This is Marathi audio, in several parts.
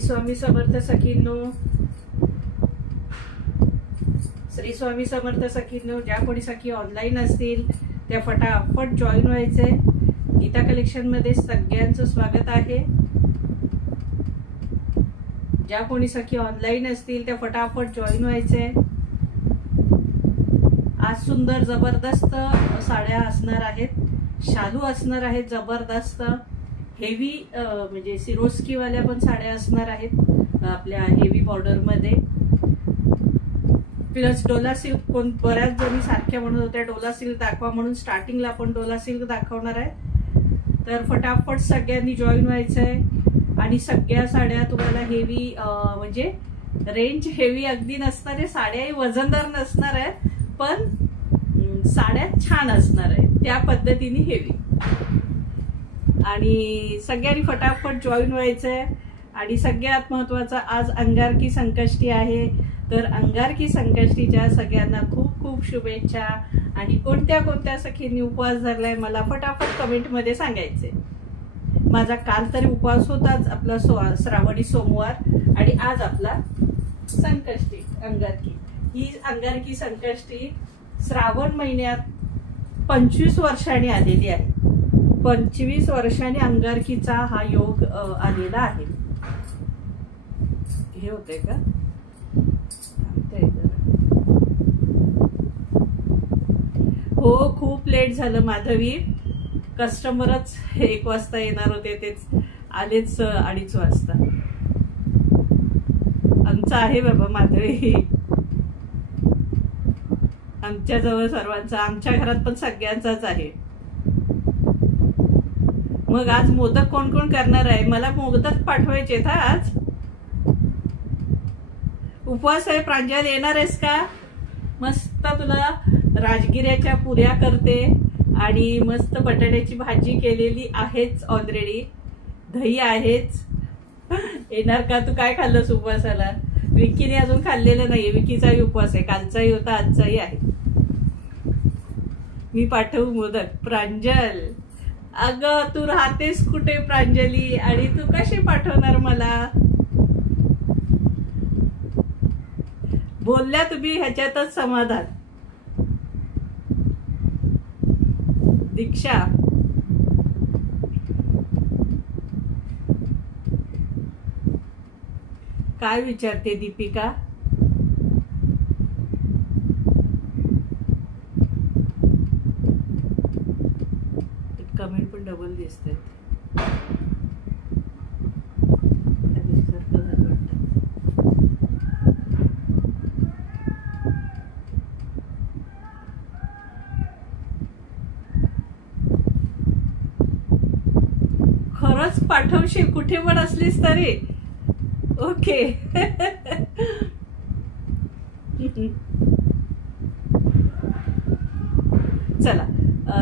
स्वामी समर्थ सखींनो. श्री स्वामी समर्थ सखींनो ज्या कोणी सखी ऑनलाईन असतील त्या फटाफट जॉईन व्हायचे गीता कलेक्शनमध्ये सगळ्यांचं स्वागत आहे. ज्या कोणी सखी ऑनलाईन असतील त्या फटाफट जॉईन व्हायचे आज सुंदर जबरदस्त साड्या असणार आहेत. शालू असणार आहेत जबरदस्त. हेवी म्हणजे सिरोस्कीवाल्या पण साड्या असणार आहेत आपल्या हेवी बॉर्डरमध्ये. प्लस डोला सिल्क कोण बऱ्याच जणी सारख्या म्हणत होत्या डोला सिल्क दाखवा म्हणून स्टार्टिंगला आपण डोला सिल्क दाखवणार आहे. तर फटाफट सगळ्यांनी जॉईन व्हायचं आहे आणि सगळ्या साड्या तुम्हाला हेवी म्हणजे रेंज हेवी अगदी नसणार आहे साड्याही वजनदार नसणार आहे पण साड्या छान असणार आहे त्या पद्धतीने हेवी. आणि सगळ्यांनी फटाफट जॉईन व्हायचं आहे आणि सगळ्यात महत्त्वाचं आज अंगारकी संकष्टी आहे. तर अंगारकी संकष्टीच्या सगळ्यांना खूप खूप शुभेच्छा. आणि कोणत्या कोणत्या सखींनी उपवास धरलाय मला फटाफट कमेंटमध्ये सांगायचे माझा काल तरी उपवास होताच आपला सो श्रावणी सोमवार आणि आज आपला संकष्टी अंगारकी. ही अंगारकी संकष्टी श्रावण महिन्यात पंचवीस वर्षांनी आलेली आहे. पंचवीस वर्षाने अंगारकीचा हा योग आलेला आहे. हे होते का? हो खूप लेट झालं माधवी. कस्टमरच एक वाजता येणार होते तेच आलेच अडीच वाजता. आमचं आहे बाबा माधवी. आमच्याजवळ सर्वांचा आमच्या घरात पण सगळ्यांचाच आहे. मग आज मोदक कोण कोण करणार आहे? मला मोदक पाठवायचे था आज. उपवास आहे प्रांजल येणार आहेस का? मस्त तुला राजगिऱ्याच्या पुऱ्या करते आणि मस्त बटाट्याची भाजी केलेली आहेच ऑलरेडी दही आहेच. येणार का? तू काय खाल्लंस उपवासाला? विकीने अजून खाल्लेलं नाहीये. विकीचाही उपवास आहे. कालचाही होता आजचाही आहे. मी पाठवू मोदक. प्रांजल. अगं तू राहतेस कुठे प्रांजली? आणि तू कशी पाठवणार मला? बोलल्या तुम्ही ह्याच्यातच समाधान. दीक्षा. काय विचारते दीपिका कमेंट पण डबल दिसतात खरंच पाठवशील कुठे पण असलीस तरी. ओके. चला.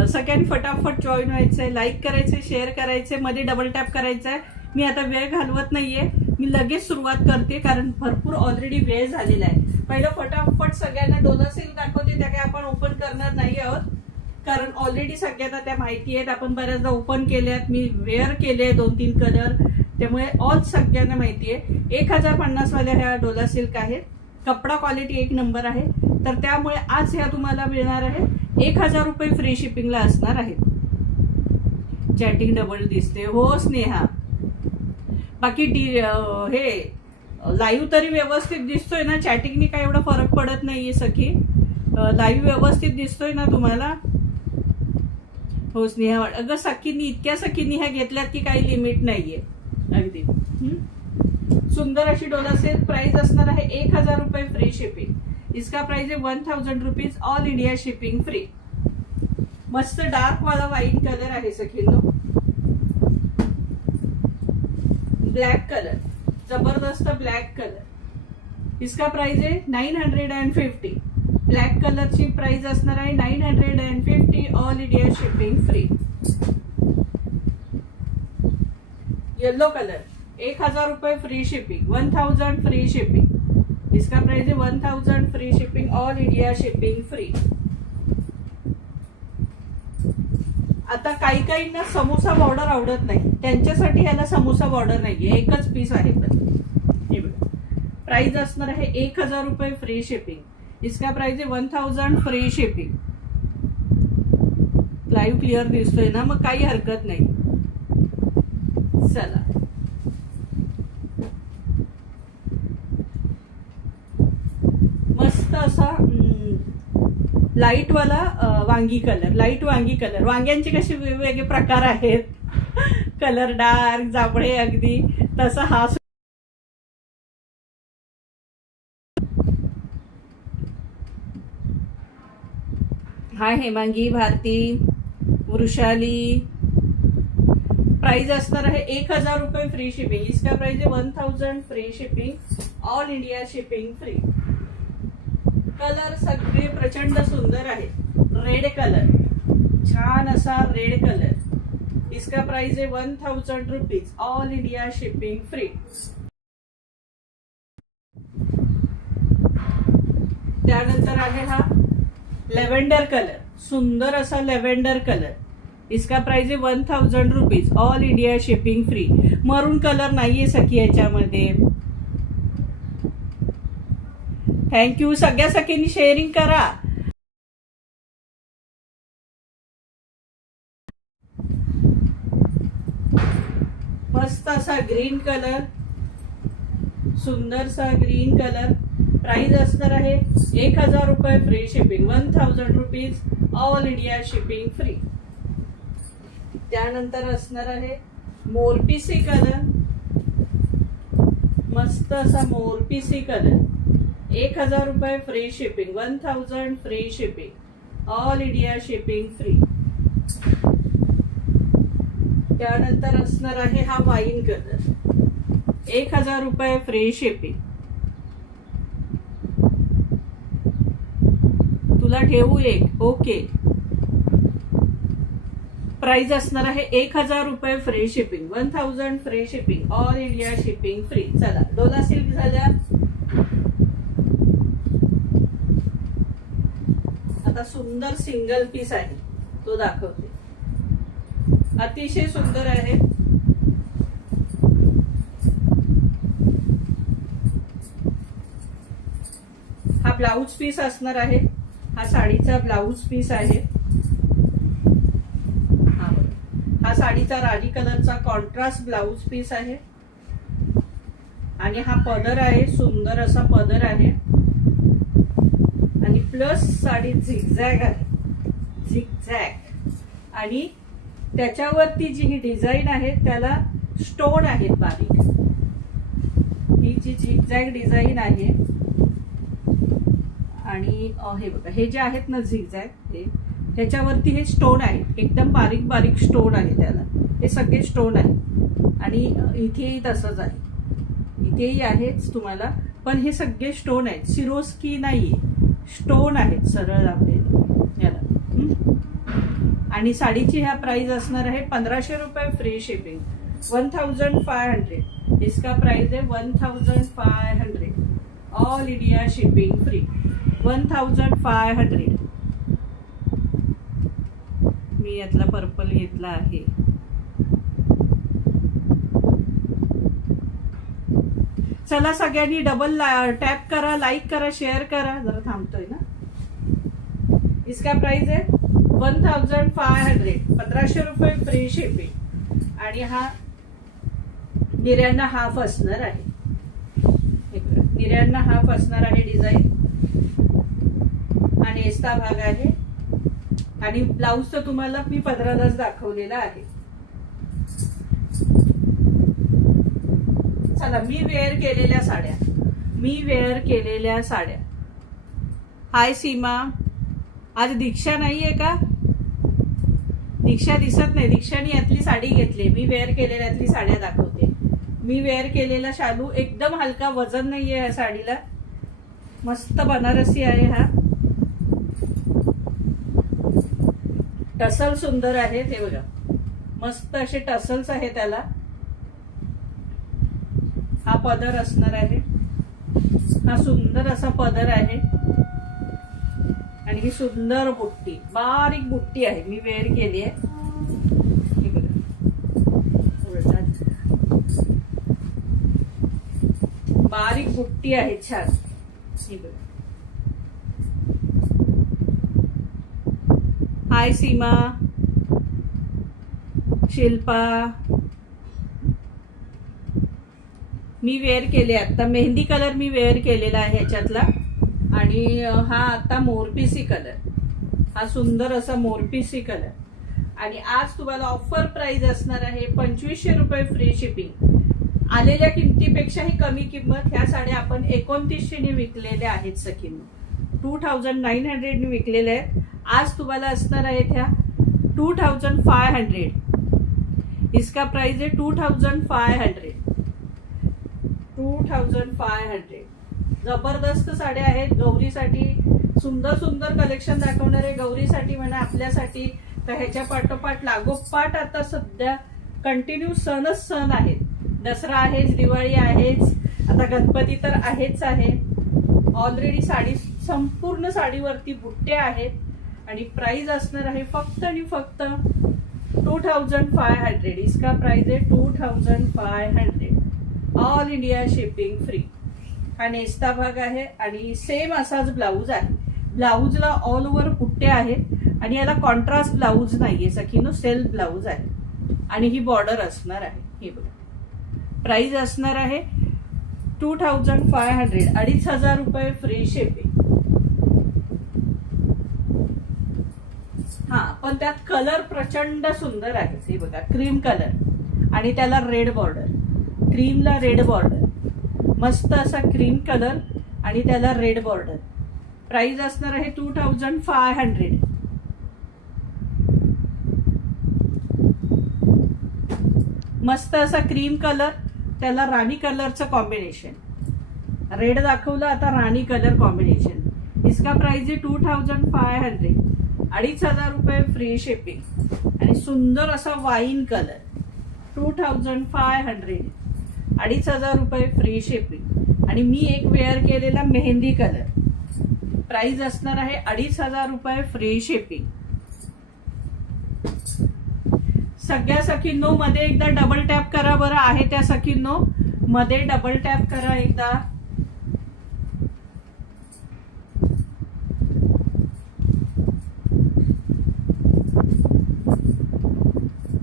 सगळ्यांनी फटाफट जॉईन व्हायचंय लाईक करायचंय शेअर करायचंयमध्ये डबल टॅप करायचंय. मी आता वेळ घालवत नाहीये. मी लगेच सुरुवात करते कारण भरपूर ऑलरेडी वेळ झालेला आहे. पहिलं फटाफट सगळ्यांना डोला सेल दाखवते त्या काय आपण ओपन करणार नाही आहोत. कारण ऑलरेडी सगळ्यांना त्या माहिती आहेत. आपण बऱ्याचदा ओपन केल्यात. मी वेअर केले दोन तीन कलर त्यामुळे ऑल सगळ्यांना माहिती आहे. एक हजार पन्नासवाल्या ह्या डोला सिल्क आहेत. कपडा क्वालिटी एक नंबर आहे. तर त्यामुळे आज ह्या तुम्हाला मिळणार आहे. एक हजार रुपये फ्री शिपिंगला असणार आहेत. चॅटिंग डबल दिसते. हो स्नेहा. बाकी डी हे लाईव्ह तरी व्यवस्थित दिसतोय ना? चॅटिंगनी काय एवढा फरक पडत नाहीये सखी. लाईव्ह व्यवस्थित दिसतोय ना तुम्हाला? हो स्नेहा अगं सखींनी इतक्या सखींनी ह्या घेतल्यात की काही लिमिट नाहीये. अगदी. सुंदर अशी डोला सेल प्राइस असणार आहे एक हजार रुपये फ्री शिपिंग इसका प्राइस आहे one thousand rupees all India shipping free मस्त डार्क वाला व्हाईट कलर आहे सखींनो. ब्लॅक कलर जबरदस्त ब्लॅक कलर इसका प्राइस आहे nine hundred and fifty black कलरची प्राइस असणार आहे nine hundred and fifty all India shipping free. Yellow colour एक हजार रुपये free shipping one thousand free shipping इसका प्राइस है one thousand free shipping all India shipping free आता काही काहींना समोसा बॉर्डर आवडत नाही. त्यांच्यासाठी ह्याला समोसा बॉर्डर नाहीये. एकच पीस आहे पण. प्राइस असणार आहे एक हजार रुपये फ्री शिपिंग इसका प्राइस आहे one thousand free shipping live clear दिसतोय ना मग काही हरकत नाही. चला. मस्त असा लाइट वाला वांगी कलर लाइट वांगी कलर वांग्यांचे कसे वेगवेगळे प्रकार आहेत. कलर डार्क जांभळे अगदी. तसा हा हाय हेमांगी भारती वृषाली. प्राइस असणार आहे एक हजार रुपये फ्री शिपिंग इसका प्राइस आहे one thousand free shipping all India shipping free colour सगळे प्रचंड सुंदर आहे. रेड कलर छान असा रेड कलर इसका प्राइस आहे one thousand rupees all India shipping free त्यानंतर आहे हा लेव्हेंडर कलर सुंदर असा लेव्हेंडर कलर इसका प्राइस आहे one thousand rupees all India shipping free maroon colour नाहीये सखी याच्यामध्ये. थँक्यू सगळ्या सखींनी शेअरिंग करा. मस्त असा ग्रीन कलर सुंदरसा ग्रीन कलर प्राइस असणार आहे एक हजार रुपये free shipping one thousand rupees all India shipping free त्यानंतर असणार आहे मोरपिसी कलर. मस्त असा मोरपिसी कलर. एक हजार रुपये free shipping one thousand free shipping all India shipping free त्यानंतर असणार आहे हा वाईन कलर. एक हजार रुपये फ्री शिपिंग तुला ठेवू एक. ओके. प्राइस असणार आहे एक हजार रुपये free shipping one thousand free shipping all India shipping free चला. डोला सिल्क झाल्या? आता सुंदर सिंगल पीस आहे. तो दाखवते. अतिशय सुंदर आहे. हा ब्लाऊज पीस असणार आहे. हा साडीचा ब्लाऊज पीस आहे. हा साडीचा राणी कलरचा कॉन्ट्रास्ट ब्लाऊज पीस आहे. आणि हा पदर आहे सुंदर असा पदर आहे. आणि प्लस साडी झिगझॅग आहे. झिगझॅग आणि त्याच्यावरती जी ही डिझाईन आहे त्याला स्टोन आहेत बारीक. ही जी झिगझॅग डिझाईन आहे आणि हे बघा हे जे आहेत ना आहेत हे ह्याच्यावरती हे स्टोन आहेत. एकदम बारीक बारीक स्टोन आहे त्याला. हे सगळे स्टोन आहेत. आणि इथेही तसंच आहे. इथेही आहेच तुम्हाला. पण हे सगळे स्टोन आहेत. सिरोस्की नाही स्टोन आहेत सरळ आपले. याला. आणि साडीची ह्या प्राइस असणार आहे पंधराशे रुपये free shipping. One thousand five hundred. इसका प्राइस आहे one thousand five hundred. All India shipping free. One thousand five hundred मी यातला पर्पल घेतला आहे. चला सगळ्यांनी डबल टॅप करा लाईक करा शेअर करा. जरा थांबतोय ना? इसका प्राइस आहे? वन थाउजंड फाय हंड्रेड पंधराशे रुपये फ्री शिपिंग आणि हा निर्यांना हाफ असणार आहे. हे निर्यांना हाफ असणार आहे डिझाईन आणि एस्ता भाग आहे. आणि ब्लाऊज तर तुम्हाला मी पंधरालाच दाखवलेला आहे. चला मी वेअर केलेल्या साड्या. मी वेअर केलेल्या साड्या. हाय सीमा. आज दीक्षा नाहीये का? दीक्षा दिसत नाही. दीक्षाने यातली साडी घेतली. मी वेअर केलेल्यातली साड्या दाखवते. मी वेअर केलेला शालू एकदम हलका वजन नाहीये या साडीला. मस्त बनारसी आहे हा. टसल सुंदर आहे ते बघा. मस्त असे टसल्स आहे त्याला. हा पदर असणार आहे. हा सुंदर असा पदर आहे. आणि ही सुंदर बुट्टी. बारीक बुट्टी आहे. मी वेअर केली आहे. बारीक बुट्टी आहे छान. ही बघा. हाय सीमा शिल्पा मी वेअर केले आता. मेहंदी कलर मी वेअर केलेला आहे ह्याच्यातला. आणि हा आता मोरपिसी कलर हा सुंदर असा मोरपिसी कलर आणि आज तुम्हाला ऑफर प्राइस असणार आहे पंचवीसशे रुपये फ्री शिपिंग आलेल्या किमतीपेक्षाही कमी किंमत. ह्या साड्या आपण एकोणतीसशेने विकलेल्या आहेत सखीनं टू थाउजंड नाईन हंड्रेडने विकलेल्या आहेत. आज तुम्हाला असणार आहे त्या टू थाउजंड फाय हंड्रेड इसका प्राइस आहे two thousand five hundred two thousand five hundred जबरदस्त साड्या आहेत. गौरीसाठी सुंदर सुंदर कलेक्शन दाखवणारे गौरीसाठी म्हणा आपल्यासाठी. तर ह्याच्या पाठोपाठ लागोपाठ आता सध्या कंटिन्यू सणच सण आहेत. दसरा आहेच दिवाळी आहेच आता गणपती तर आहेच आहे. ऑलरेडी साडी संपूर्ण साडीवरती बुट्टे आहेत. आणि प्राइस असणार आहे फक्त आणि फक्त टू थाउजंड फाय हंड्रेड इसका प्राइस आहे two thousand five hundred all India shipping free हा नेस्ता भाग आहे आणि सेम असाच ब्लाऊज आहे. ब्लाऊजला ऑल ओव्हर कुठे आहेत आणि याला कॉन्ट्रास्ट ब्लाऊज नाहीये. सखीनो सेल्फ ब्लाऊज आहे. आणि ही बॉर्डर असणार आहे. हे बघा. प्राइस असणार आहे टू थाउजंड फाय हंड्रेड अडीच हजार रुपये फ्री शिपिंग हा पण त्यात कलर प्रचंड सुंदर आहे. हे बघा क्रीम कलर आणि त्याला रेड बॉर्डर क्रीमला रेड बॉर्डर मस्त असा क्रीम कलर आणि त्याला रेड बॉर्डर प्राइस असणार आहे टू थाउजंड फाय हंड्रेड मस्त असा क्रीम कलर त्याला राणी कलरचं कॉम्बिनेशन रेड दाखवलं आता राणी कलर कॉम्बिनेशन इसका प्राइस आहे टू थाउजंड फाय हंड्रेड अडीच हजार रुपये फ्री शिपिंग आणि सुंदर असा wine colour two thousand five hundred अडीच हजार रुपये फ्री शिपिंग आणि मी एक वेअर केलेला मेहंदी कलर प्राइस असणार आहे अडीच हजार रुपये फ्री शिपिंग सगळ्या सखींनो मध्ये एकदा डबल टॅप करा बरं. आहे त्या सखींनो. मध्ये डबल टॅप करा एकदा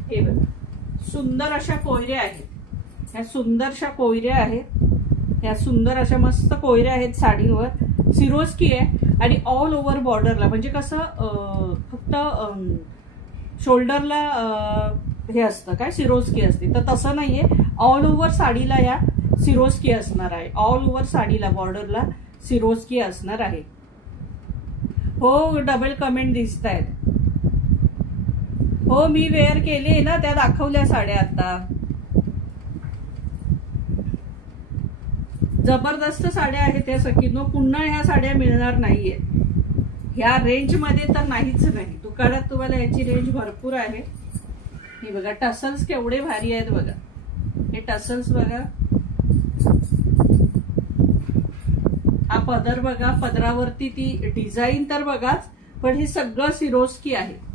हे बघा सुंदर अशा कोयऱ्या आहेत. ह्या सुंदरशा कोयऱ्या आहेत. ह्या सुंदर अशा मस्त कोयऱ्या आहेत साडीवर. सिरोस्की आहे आणि ऑल ओव्हर बॉर्डरला म्हणजे कसं फक्त शोल्डरला हे असतं काय? सिरोस्की असते. तर तसं नाही आहे ऑल ओव्हर साडीला या सिरोस्की असणार आहे. ऑल ओव्हर साडीला बॉर्डरला सिरोस्की असणार आहे. हो डबल कमेंट दिसत आहेत हो मी वेअर केली ना त्या दाखवल्या साड्या आता. जबरदस्त साड्या आहेत त्या सखीनो पुन्हा ह्या साड्या मिळणार नाहीये. ह्या रेंजमध्ये तर नाहीच नाही. दुकानात तुम्हाला याची रेंज भरपूर आहे. ही बघा टसल्स केवढे भारी आहेत बघा. हे टसल्स बघा. हा पदर बघा पदरावरती ती डिझाईन तर बघाच पण हे सगळं सिरोस्की आहे.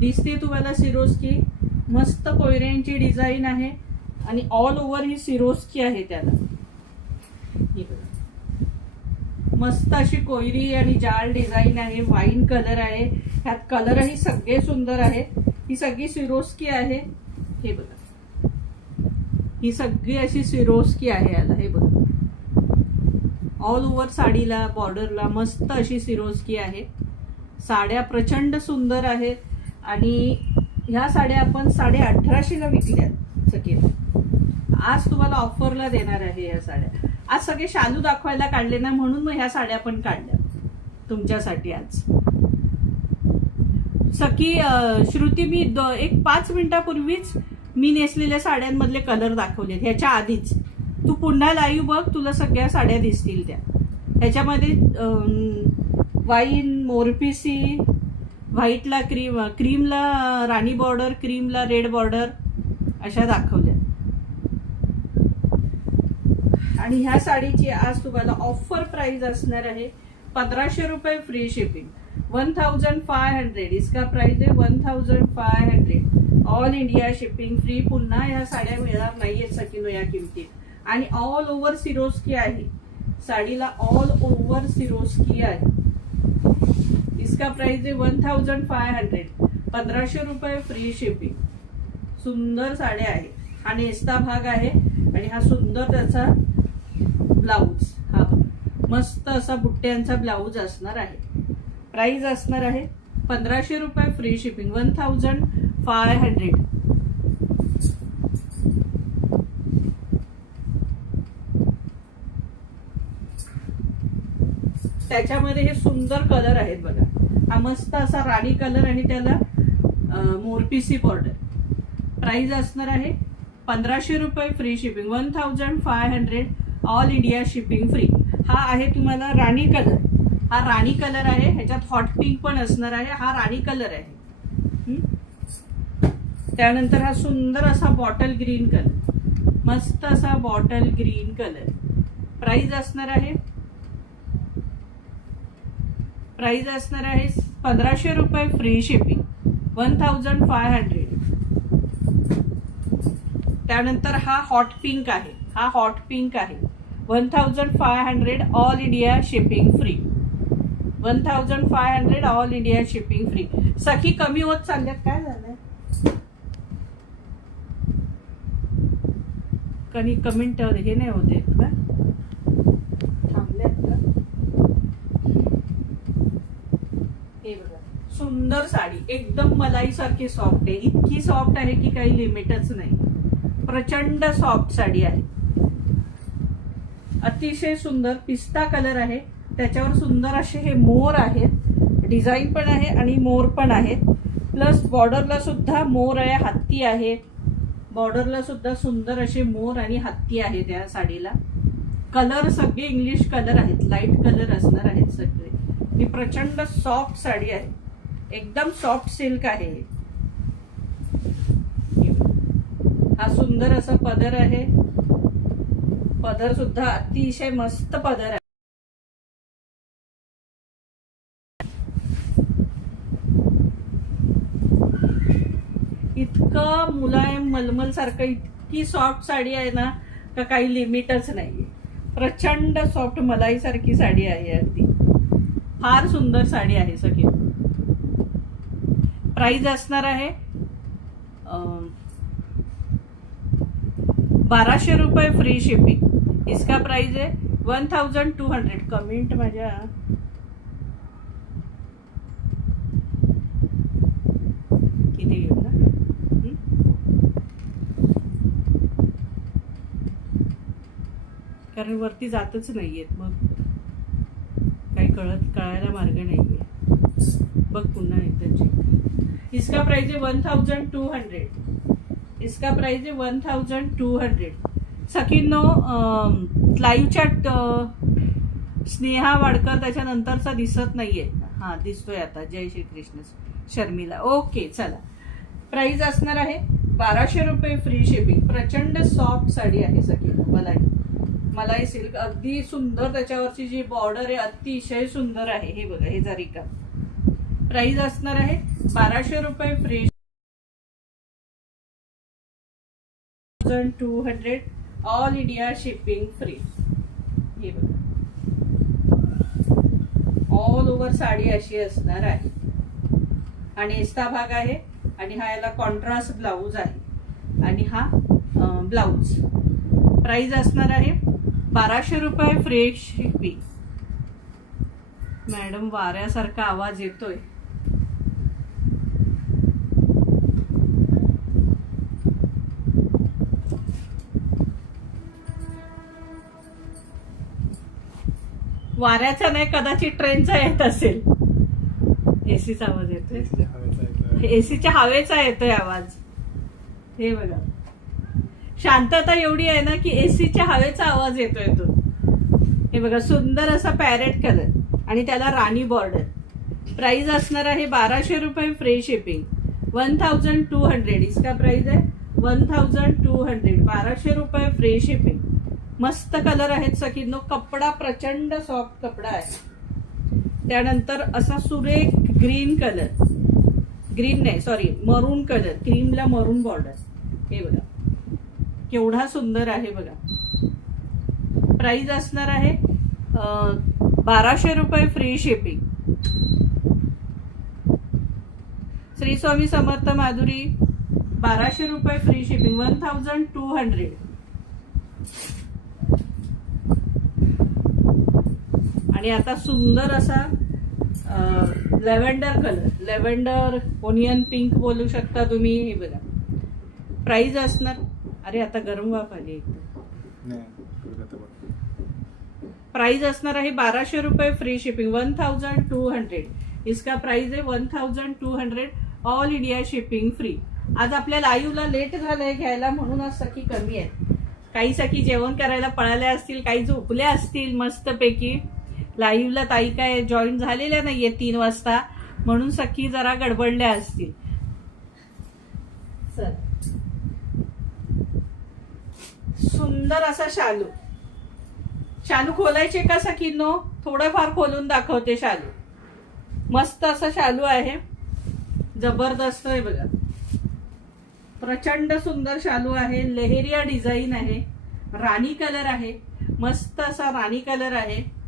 दिसते तुम्हाला सिरोस्की. मस्त कोयऱ्यांची डिझाईन आहे. आणि ऑल ओव्हर ही सिरोस्की आहे त्याला. हे बघा. मस्त अशी कोयरी आणि जाळ डिझाईन आहे. वाईन कलर आहे. ह्यात कलरही सगळे सुंदर आहेत. ही सगळी सिरोस्की आहे. हे बघा. ही सगळी अशी सिरोस्की आहे याला. हे बघा. ऑल ओव्हर साडीला बॉर्डरला मस्त अशी सिरोस्की आहे. साड्या प्रचंड सुंदर आहेत. आणि ह्या साड्या आपण साडे अठराशेला विकल्यात सकेल आज तुम्हाला ऑफरला देणार आहे ह्या साड्या. आज सगळे शालू दाखवायला काढले ना म्हणून मग ह्या साड्या पण काढल्या. तुमच्यासाठी आज. सखी श्रुती मी द- एक पाच मिनिटापूर्वीच मी नेसलेल्या साड्यांमधले कलर दाखवले ह्याच्या आधीच. तू पुन्हा लाईव्ह बघ तुला सगळ्या साड्या दिसतील त्या. ह्याच्यामध्ये वाईन मोरपिसी व्हाईटला क्रीम क्रीमला राणी बॉर्डर क्रीमला रेड बॉर्डर अशा दाखवल्या. आणि ह्या साडीची आज तुम्हाला ऑफर प्राइस असणार आहे पंधराशे रुपये free shipping one thousand five hundred इसका प्राइस आहे one thousand five hundred all India shipping free पुन्हा ह्या साड्या मिळणार नाहीयेत सकिनो या किमतीत. आणि ऑल ओव्हर सिरोस्की आहे. साडीला ऑल ओव्हर सिरोस्की आहे. इसका प्राइस है वन थाउजंड फाय हंड्रेड पंधराशे रुपये फ्री शिपिंग सुंदर साड्या आहे. हा नेस्ता भाग आहे आणि हा सुंदर त्याचा ब्लाऊज हा मस्त असा बुट्ट्यांचा ब्लाऊज असणार आहे. प्राइस असणार आहे पंधराशे रुपये free shipping one thousand five hundred त्याच्यामध्ये हे सुंदर कलर आहेत बघा. हा मस्त असा राणी कलर आणि त्याला अं, मोरपिसी बॉर्डर प्राइस असणार आहे पंधराशे रुपये free shipping one thousand five hundred all India shipping free हा आहे तुम्हाला राणी कलर. हा राणी कलर आहे ह्याच्यात हॉट पिंक पण असणार आहे हा राणी कलर आहे. त्यानंतर हा सुंदर असा बॉटल ग्रीन कलर मस्त असा बॉटल ग्रीन कलर प्राइस असणार आहे प्राइस असणार आहे पंधराशे रुपये free shipping one thousand five hundred त्यानंतर हा हॉट पिंक आहे हा हॉट पिंक आहे. One thousand five hundred all India shipping free. One thousand five hundred all India shipping free. सखी कमी होत चालल्यात काय झालंय? कधी कमेंट हे नाही होते का थांबल्यात का हे बघा सुंदर साडी एकदम मलाई सारखी सॉफ्ट आहे. इतकी सॉफ्ट आहे की काही लिमिटच नाही. प्रचंड सॉफ्ट साडी आहे. अतिशय सुंदर पिस्ता कलर आहे. त्याच्यावर सुंदर असे हे मोर आहेत. डिझाईन पण आहे आणि मोर पण आहेत. प्लस बॉर्डरला सुद्धा मोर आहे हत्ती आहे. बॉर्डरला सुद्धा सुंदर असे मोर आणि हत्ती आहे त्या साडीला. कलर सगळे इंग्लिश कलर आहेत. लाइट कलर असणार आहेत सगळे. ही प्रचंड सॉफ्ट साडी आहे. एकदम सॉफ्ट सिल्क आहे. हा सुंदर असा पदर आहे. पदर सुद्धा अतिशय मस्त पदर आहे. इतकं मुलायम मलमल सारखं इतकी सॉफ्ट साडी आहे ना का काही लिमिटच नाहीये. प्रचंड सॉफ्ट मलाई सारखी साडी आहे अगदी. फार सुंदर साडी आहे सगळी प्राइस असणार आहे बाराशे रुपये फ्री शिपिंग इसका प्राइस आहे one thousand two hundred comment माझ्या. किती घेऊ ना? कारण वरती जातच नाहीयेत मग काही कळत कळायला मार्ग नाहीये. बघ पुन्हा एकदा चेक इसका प्राइस आहे वन थाउजंड टू हंड्रेड इसका प्राइस आहे वन थाउजंड टू हंड्रेड सखींनो लाईव्ह चॅट स्नेहा वाडकर त्याच्यानंतरचा दिसत नाहीये. हा दिसतोय आता. जय श्री कृष्ण शर्मिला. ओके चला. प्राइस असणार आहे बाराशे रुपये फ्री शिपिंग. प्रचंड सॉफ्ट साडी आहे सखीनो मला मलाई सिल्क अगदी सुंदर त्याच्यावरची जी बॉर्डर आहे अतिशय सुंदर आहे. हे बघा हे जरी का प्राइस असणार आहे बाराशे रुपये free two hundred all India shipping free. हे बघा. ऑल ओव्हर साडी अशी असणार आहे. आणि एस्ता भाग आहे आणि हा याला कॉन्ट्रास्ट ब्लाऊज आहे. आणि हा ब्लाऊज प्राइस असणार आहे बाराशे रुपये फ्री शिपिंग मॅडम वाऱ्यासारखा आवाज येतोय. वाऱ्याचा नाही कदाचित ट्रेनचा येत असेल. एसीचा आवाज येतोय. एसीच्या हवेचा येतोय. आवाज. हे बघा. शांतता एवढी आहे ना की एसीच्या हवेचा आवाज येतोय तो. हे बघा सुंदर असा पॅरेट कलर आणि त्याला राणी बॉर्डर प्राइस असणार आहे बाराशे रुपये free shipping one thousand two hundred इसका प्राइस आहे वन थाउजंड टू हंड्रेड बाराशे रुपये फ्री शिपिंग मस्त कलर आहेत सखींनो. कपडा प्रचंड सॉफ्ट कपडा आहे. त्यानंतर असा सुरेख ग्रीन कलर ग्रीन नाही सॉरी मरून कलर क्रीमला मरून बॉर्डर हे बघा. केवढा सुंदर आहे बघा. प्राइस असणार आहे बाराशे रुपये फ्री शिपिंग श्री स्वामी समर्थ माधुरी बाराशे रुपये free shipping one thousand two hundred आणि आता सुंदर असा lavender colour lavender onion pink बोलू शकता तुम्ही. हे बघा. प्राइस असणार. अरे आता गरम वाफ आली. प्राइस असणार आहे बाराशे रुपये free shipping one thousand two hundred इसका प्राइस आहे one thousand two hundred all India shipping free आज आपल्या लाईव्हला लेट झालंय घ्यायला म्हणून आज सखी कमी आहेत. काही सखी जेवण करायला पळाल्या असतील काही झोपल्या असतील मस्तपैकी. लाईव्हला ताई काय जॉईन झालेल्या नाहीये तीन वाजता म्हणून सखी जरा गडबडल्या असतील. चल. सुंदर असा शालू. शालू खोलायचे का सखीनो? थोडंफार खोलून दाखवते शालू. मस्त असं शालू आहे. जबरदस्त आहे बघा. प्रचंड सुंदर शालू आहे. लेहेरिया डिझाईन आहे. राणी कलर आहे. मस्त असा राणी कलर आहे.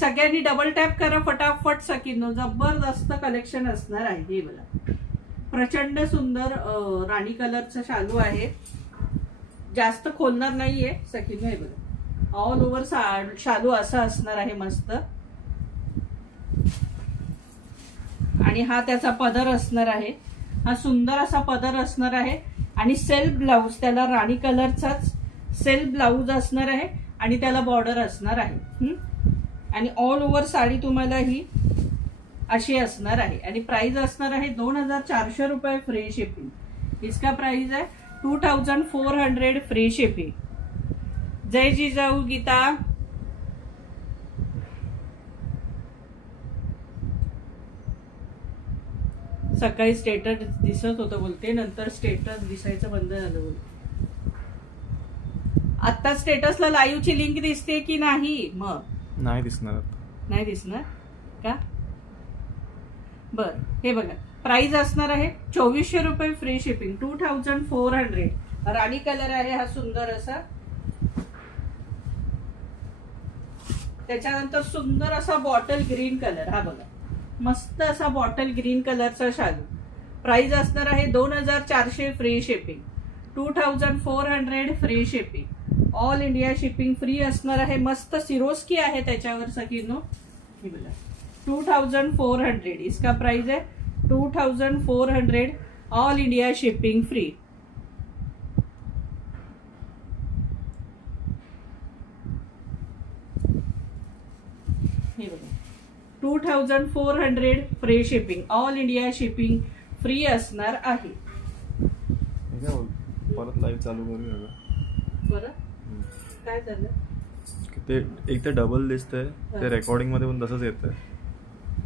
सगळ्यांनी डबल टॅप करा फटाफट सकिनो जबरदस्त कलेक्शन असणार आहे हे बघा. प्रचंड सुंदर राणी कलरचं शालू आहे. जास्त खोलणार नाहीये सकिनो हे बघा. ऑल ओव्हर शालू असा असणार आहे मस्त. आणि हा त्याचा पदर असणार आहे. हा सुंदर असा पदर असणार आहे. आणि सेल्फ ब्लाऊज त्याला राणी कलरचाच सेल्फ ब्लाऊज असणार आहे. आणि त्याला बॉर्डर असणार आहे. आणि ऑल ओव्हर साडी तुम्हाला ही अशी असणार आहे. आणि प्राइस असणार आहे दोन हजार चारशे रुपये फ्री शिपिंग इसका प्राइस आहे two thousand four hundred free shipping जय जिजाऊ गीता. सकाळी स्टेटस दिसत होतं बोलते नंतर स्टेटस दिसायचं बंद झालं बोलते. आत्ता स्टेटसला लाईव्हची लिंक दिसते की नाही? मग. नाही दिसणार नाही दिसणार? का? बर हे बघा. प्राइस असणार आहे चोवीसशे रुपये free shipping two thousand four hundred राणी कलर आहे हा सुंदर असा. त्याच्यानंतर सुंदर असा बॉटल ग्रीन कलर हा बघा. मस्त असा बॉटल ग्रीन कलरचा शालू. प्राइस असणार आहे दोन हजार चारशे free shipping two thousand four hundred free shipping all India shipping free असणार आहे. मस्त सिरोस्की आहे त्याच्यावर सगळीनो. हे बघा. टू थाउजंड फोर हंड्रेड इसका प्राइस है two thousand four hundred all India shipping free. हे बघा. Two thousand four hundred free shipping all India shipping free असणार आहे. परत लाईव्ह चालू करूया बरं. काय झालं? ते एक तर डबल दिसतंय. ते रेकॉर्डिंगमध्ये पण तसंच येतंय.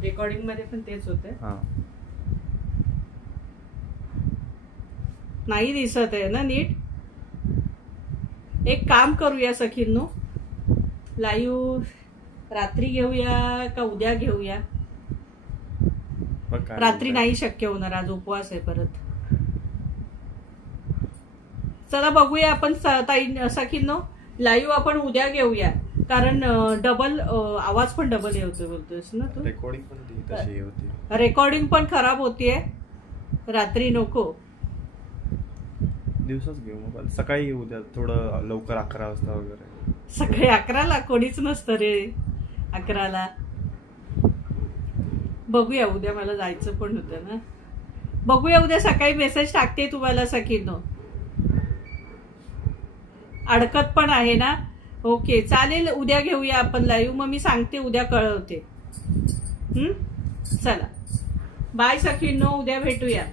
रेकॉर्डिंगमध्ये पण तेच होतंय? हा. नाही दिसत आहे ना नीट? एक काम करूया सखींनो. लाईव्ह रात्री घेऊया का उद्या घेऊया? रात्री. नाही शक्य होणार आज उपवास आहे परत. चला बघूया आपण ताई सखींनो. लाईव्ह आपण उद्या घेऊया. कारण डबल आवाज पण डबल येतो बोलतोयस ना तू? रेकॉर्डिंग पण ती तशी होती. रेकॉर्डिंग पण खराब होतीये. रात्री नको. दिवसाच घेऊ मोबाईल सकाळी येऊ द्या थोडं लवकर अकरा वाजता वगैरे. सकाळी अकराला? कोणीच नसतं रे. अकराला. बघूया उद्या मला जायचं पण होतं ना. बघूया उद्या सकाळी मेसेज टाकते तुम्हाला सखीनो. अडकत पण आहे ना? ओके चालेल उद्या घेऊया आपण लाईव्ह मग मी सांगते उद्या कळवते. चला. बाय सखीनो उद्या भेटूया.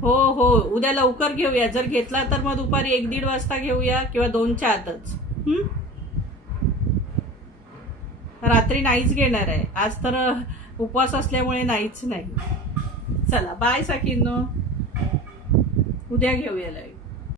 हो हो उद्या लवकर घेऊया. जर घेतला तर मग दुपारी एक दीड वाजता घेऊया किंवा दोनच्या आतच रात्री नाहीच घेणार आहे. आज तर उपवास असल्यामुळे नाहीच नाही. चला बाय सखींनो. उद्या घेऊया लाईव्ह